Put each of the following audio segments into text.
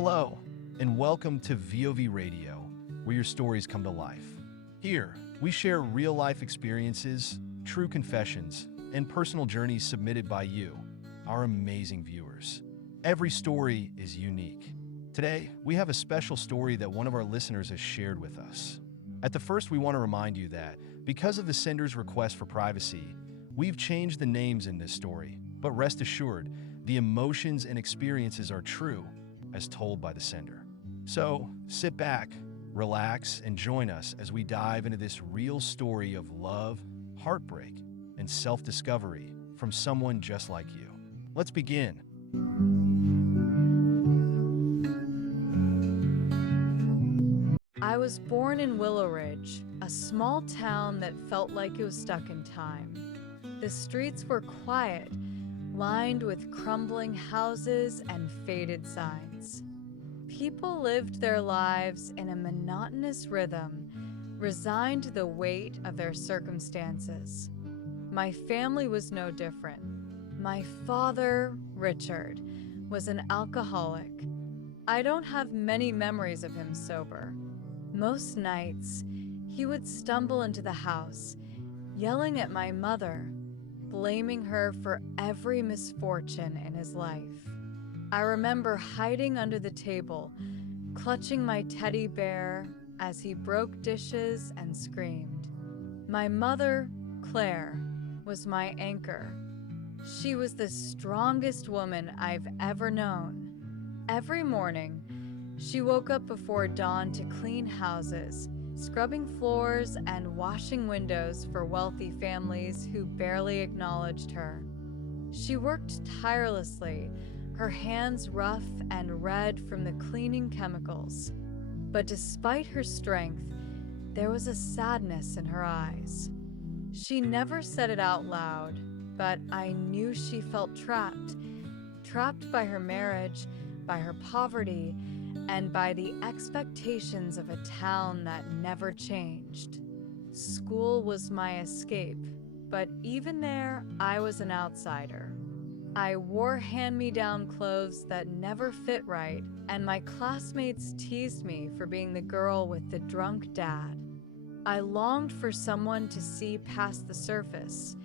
Hello, and welcome to VOV Radio, where your stories come to life. Here, we share real-life experiences, true confessions, and personal journeys submitted by you, our amazing viewers. Every story is unique. Today, we have a special story that one of our listeners has shared with us. At the first, we want to remind you that, because of the sender's request for privacy, we've changed the names in this story, but rest assured, the emotions and experiences are true, as told by the sender. So, sit back, relax, and join us as we dive into this real story of love, heartbreak, and self-discovery from someone just like you. Let's begin. I was born in Willow Ridge, a small town that felt like it was stuck in time. The streets were quiet, lined with crumbling houses and faded signs. People lived their lives in a monotonous rhythm, resigned to the weight of their circumstances. My family was no different. My father, Richard, was an alcoholic. I don't have many memories of him sober. Most nights, he would stumble into the house, yelling at my mother, blaming her for every misfortune in his life. I remember hiding under the table, clutching my teddy bear as he broke dishes and screamed. My mother, Claire, was my anchor. She was the strongest woman I've ever known. Every morning, she woke up before dawn to clean houses, scrubbing floors and washing windows for wealthy families who barely acknowledged her. She worked tirelessly, her hands rough and red from the cleaning chemicals. But despite her strength, there was a sadness in her eyes. She never said it out loud, but I knew she felt trapped by her marriage, by her poverty, and by the expectations of a town that never changed. School was my escape, but even there, I was an outsider. I wore hand-me-down clothes that never fit right, and my classmates teased me for being the girl with the drunk dad. I longed for someone to see past the surface,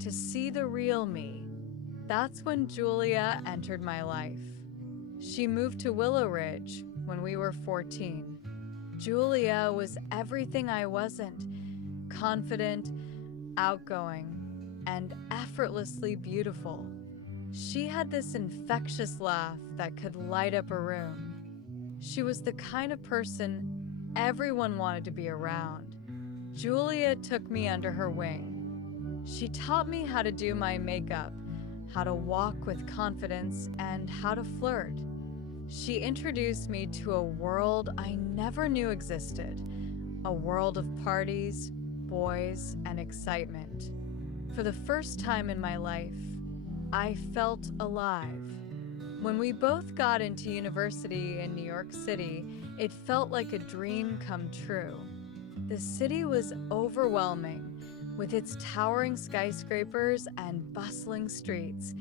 to see the real me. That's when Julia entered my life. She moved to Willow Ridge when we were 14. Julia was everything I wasn't: confident, outgoing, and effortlessly beautiful. She had this infectious laugh that could light up a room. She was the kind of person everyone wanted to be around. Julia took me under her wing. She taught me how to do my makeup, how to walk with confidence, and how to flirt. She introduced me to a world I never knew existed, a world of parties, boys, and excitement. For the first time in my life, I felt alive. When we both got into university in New York City, it felt like a dream come true. The city was overwhelming, with its towering skyscrapers and bustling streets,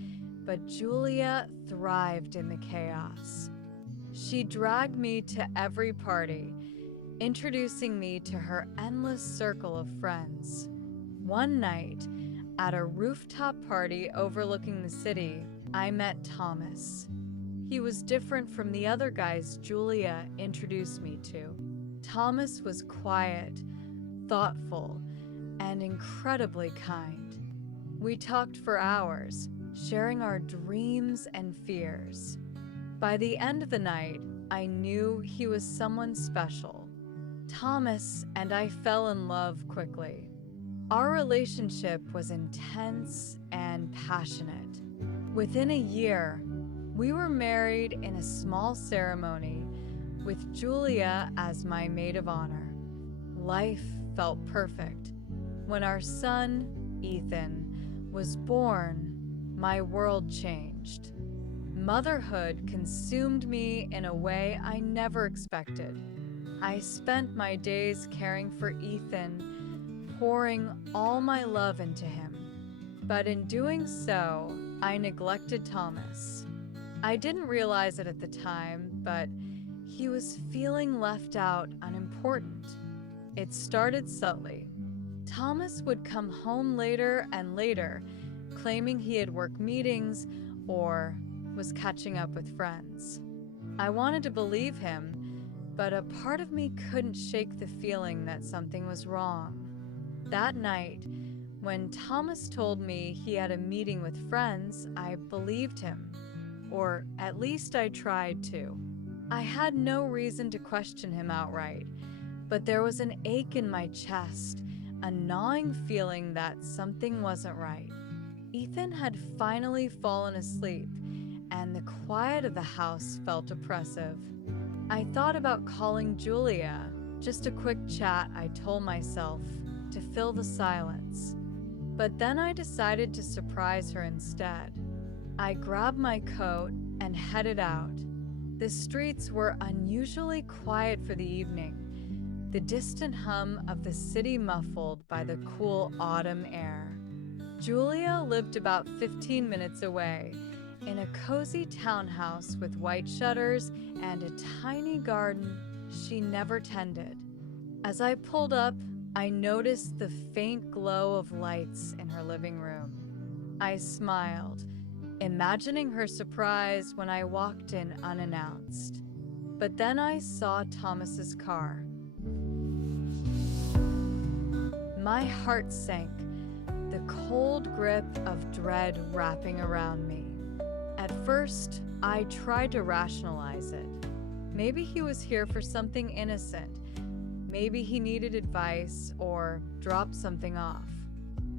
but Julia thrived in the chaos. She dragged me to every party, introducing me to her endless circle of friends. One night, at a rooftop party overlooking the city, I met Thomas. He was different from the other guys Julia introduced me to. Thomas was quiet, thoughtful, and incredibly kind. We talked for hours, sharing our dreams and fears. By the end of the night, I knew he was someone special. Thomas and I fell in love quickly. Our relationship was intense and passionate. Within a year, we were married in a small ceremony with Julia as my maid of honor. Life felt perfect. When our son, Ethan, was born, my world changed. Motherhood consumed me in a way I never expected. I spent my days caring for Ethan, pouring all my love into him. But in doing so, I neglected Thomas. I didn't realize it at the time, but he was feeling left out, unimportant. It started subtly. Thomas would come home later and later, claiming he had work meetings or was catching up with friends. I wanted to believe him, but a part of me couldn't shake the feeling that something was wrong. That night, when Thomas told me he had a meeting with friends, I believed him. Or at least I tried to. I had no reason to question him outright, but there was an ache in my chest, a gnawing feeling that something wasn't right. Ethan had finally fallen asleep, and the quiet of the house felt oppressive. I thought about calling Julia, just a quick chat, I told myself, to fill the silence. But then I decided to surprise her instead. I grabbed my coat and headed out. The streets were unusually quiet for the evening, the distant hum of the city muffled by the cool autumn air. Julia lived about 15 minutes away, in a cozy townhouse with white shutters and a tiny garden she never tended. As I pulled up, I noticed the faint glow of lights in her living room. I smiled, imagining her surprise when I walked in unannounced. But then I saw Thomas's car. My heart sank, the cold grip of dread wrapping around me. At first, I tried to rationalize it. Maybe he was here for something innocent. Maybe he needed advice or dropped something off.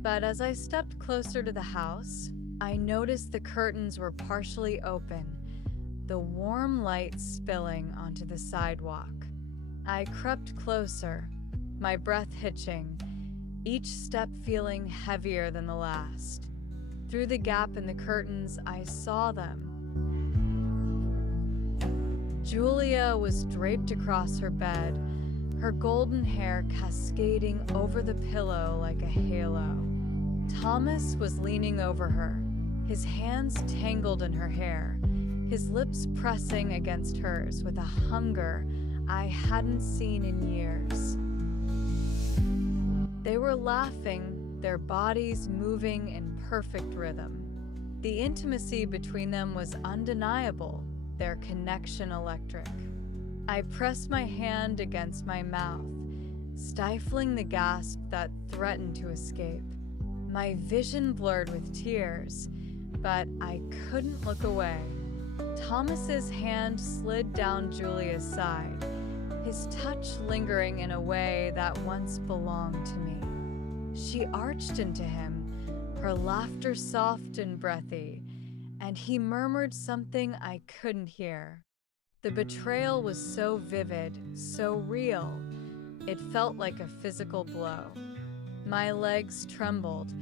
But as I stepped closer to the house, I noticed the curtains were partially open, the warm light spilling onto the sidewalk. I crept closer, my breath hitching, each step feeling heavier than the last. Through the gap in the curtains, I saw them. Julia was draped across her bed, her golden hair cascading over the pillow like a halo. Thomas was leaning over her, his hands tangled in her hair, his lips pressing against hers with a hunger I hadn't seen in years. They were laughing, their bodies moving in perfect rhythm. The intimacy between them was undeniable, their connection electric. I pressed my hand against my mouth, stifling the gasp that threatened to escape. My vision blurred with tears, but I couldn't look away. Thomas's hand slid down Julia's side, his touch lingering in a way that once belonged to me. She arched into him, her laughter soft and breathy, and he murmured something I couldn't hear. The betrayal was so vivid, so real, it felt like a physical blow. My legs trembled,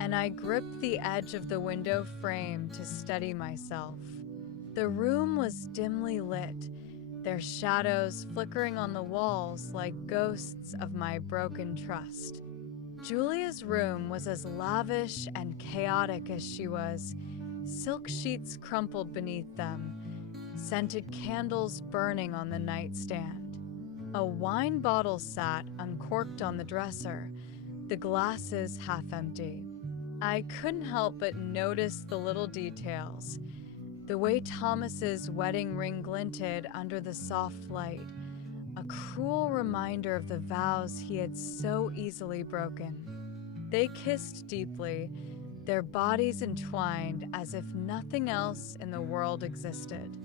and I gripped the edge of the window frame to steady myself. The room was dimly lit, their shadows flickering on the walls like ghosts of my broken trust. Julia's room was as lavish and chaotic as she was, silk sheets crumpled beneath them, scented candles burning on the nightstand. A wine bottle sat uncorked on the dresser, the glasses half empty. I couldn't help but notice the little details. The way Thomas's wedding ring glinted under the soft light, a cruel reminder of the vows he had so easily broken. They kissed deeply, their bodies entwined as if nothing else in the world existed.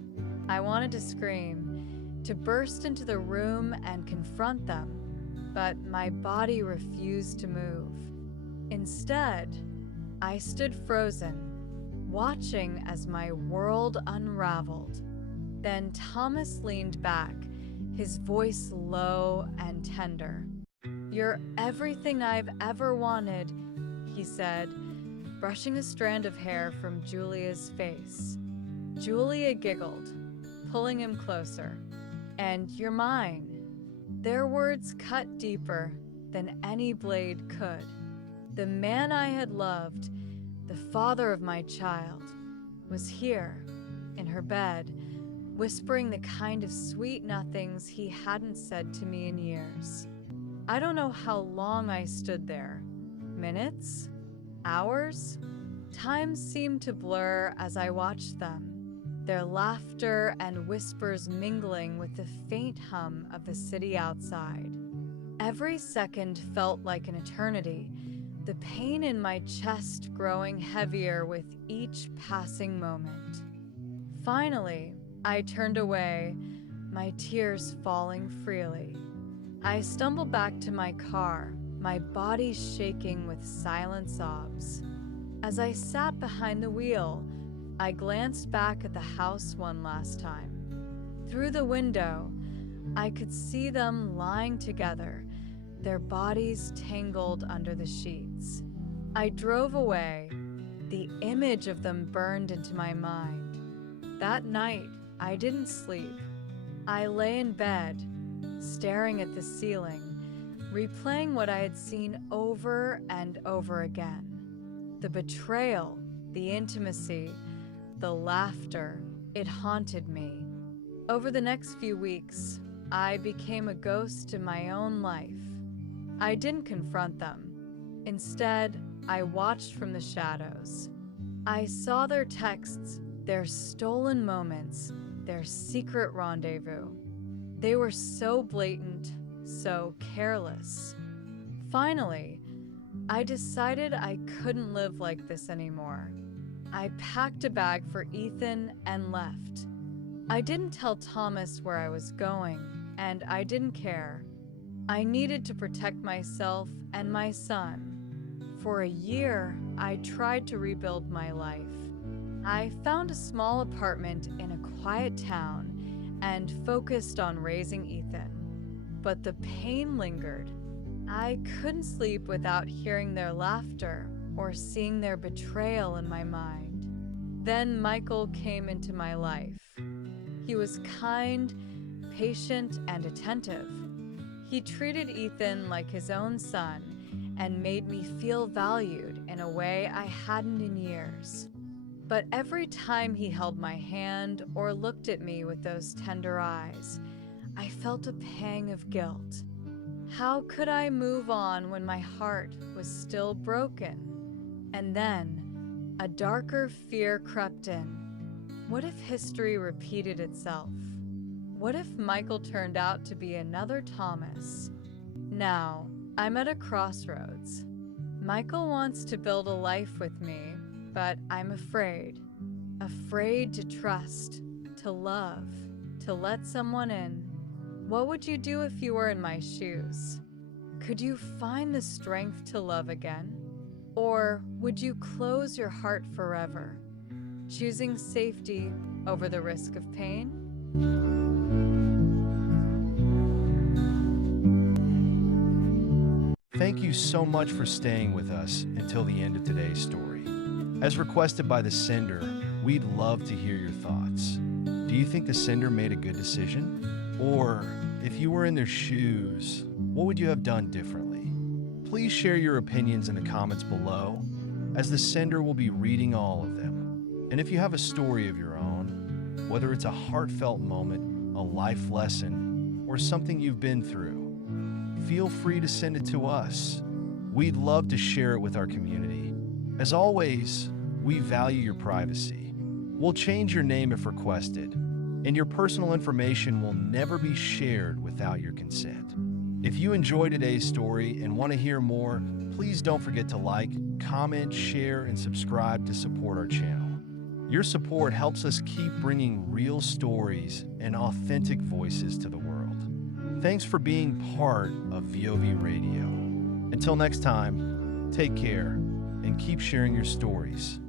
I wanted to scream, to burst into the room and confront them, but my body refused to move. Instead, I stood frozen, watching as my world unraveled. Then Thomas leaned back, his voice low and tender. "You're everything I've ever wanted," he said, brushing a strand of hair from Julia's face. Julia giggled, pulling him closer. "And you're mine." Their words cut deeper than any blade could. The man I had loved, the father of my child, was here, in her bed, whispering the kind of sweet nothings he hadn't said to me in years. I don't know how long I stood there. Minutes? Hours? Time seemed to blur as I watched them, their laughter and whispers mingling with the faint hum of the city outside. Every second felt like an eternity, the pain in my chest growing heavier with each passing moment. Finally, I turned away, my tears falling freely. I stumbled back to my car, my body shaking with silent sobs. As I sat behind the wheel, I glanced back at the house one last time. Through the window, I could see them lying together, their bodies tangled under the sheets. I drove away. The image of them burned into my mind. That night, I didn't sleep. I lay in bed, staring at the ceiling, replaying what I had seen over and over again. The betrayal, the intimacy, the laughter, it haunted me. Over the next few weeks, I became a ghost in my own life. I didn't confront them. Instead, I watched from the shadows. I saw their texts, their stolen moments, their secret rendezvous. They were so blatant, so careless. Finally, I decided I couldn't live like this anymore. I packed a bag for Ethan and left. I didn't tell Thomas where I was going, and I didn't care. I needed to protect myself and my son. For a year, I tried to rebuild my life. I found a small apartment in a quiet town and focused on raising Ethan. But the pain lingered. I couldn't sleep without hearing their laughter or seeing their betrayal in my mind. Then Michael came into my life. He was kind, patient, and attentive. He treated Ethan like his own son and made me feel valued in a way I hadn't in years. But every time he held my hand or looked at me with those tender eyes, I felt a pang of guilt. How could I move on when my heart was still broken? And then, a darker fear crept in. What if history repeated itself? What if Michael turned out to be another Thomas? Now, I'm at a crossroads. Michael wants to build a life with me, but I'm afraid. Afraid to trust, to love, to let someone in. What would you do if you were in my shoes? Could you find the strength to love again? Or would you close your heart forever, choosing safety over the risk of pain? Thank you so much for staying with us until the end of today's story. As requested by the sender, we'd love to hear your thoughts. Do you think the sender made a good decision? Or, if you were in their shoes, what would you have done differently? Please share your opinions in the comments below, as the sender will be reading all of them. And if you have a story of your own, whether it's a heartfelt moment, a life lesson, or something you've been through, feel free to send it to us. We'd love to share it with our community. As always, we value your privacy. We'll change your name if requested, and your personal information will never be shared without your consent. If you enjoyed today's story and want to hear more, please don't forget to like, comment, share, and subscribe to support our channel. Your support helps us keep bringing real stories and authentic voices to the world. Thanks for being part of VOV Radio. Until next time, take care and keep sharing your stories.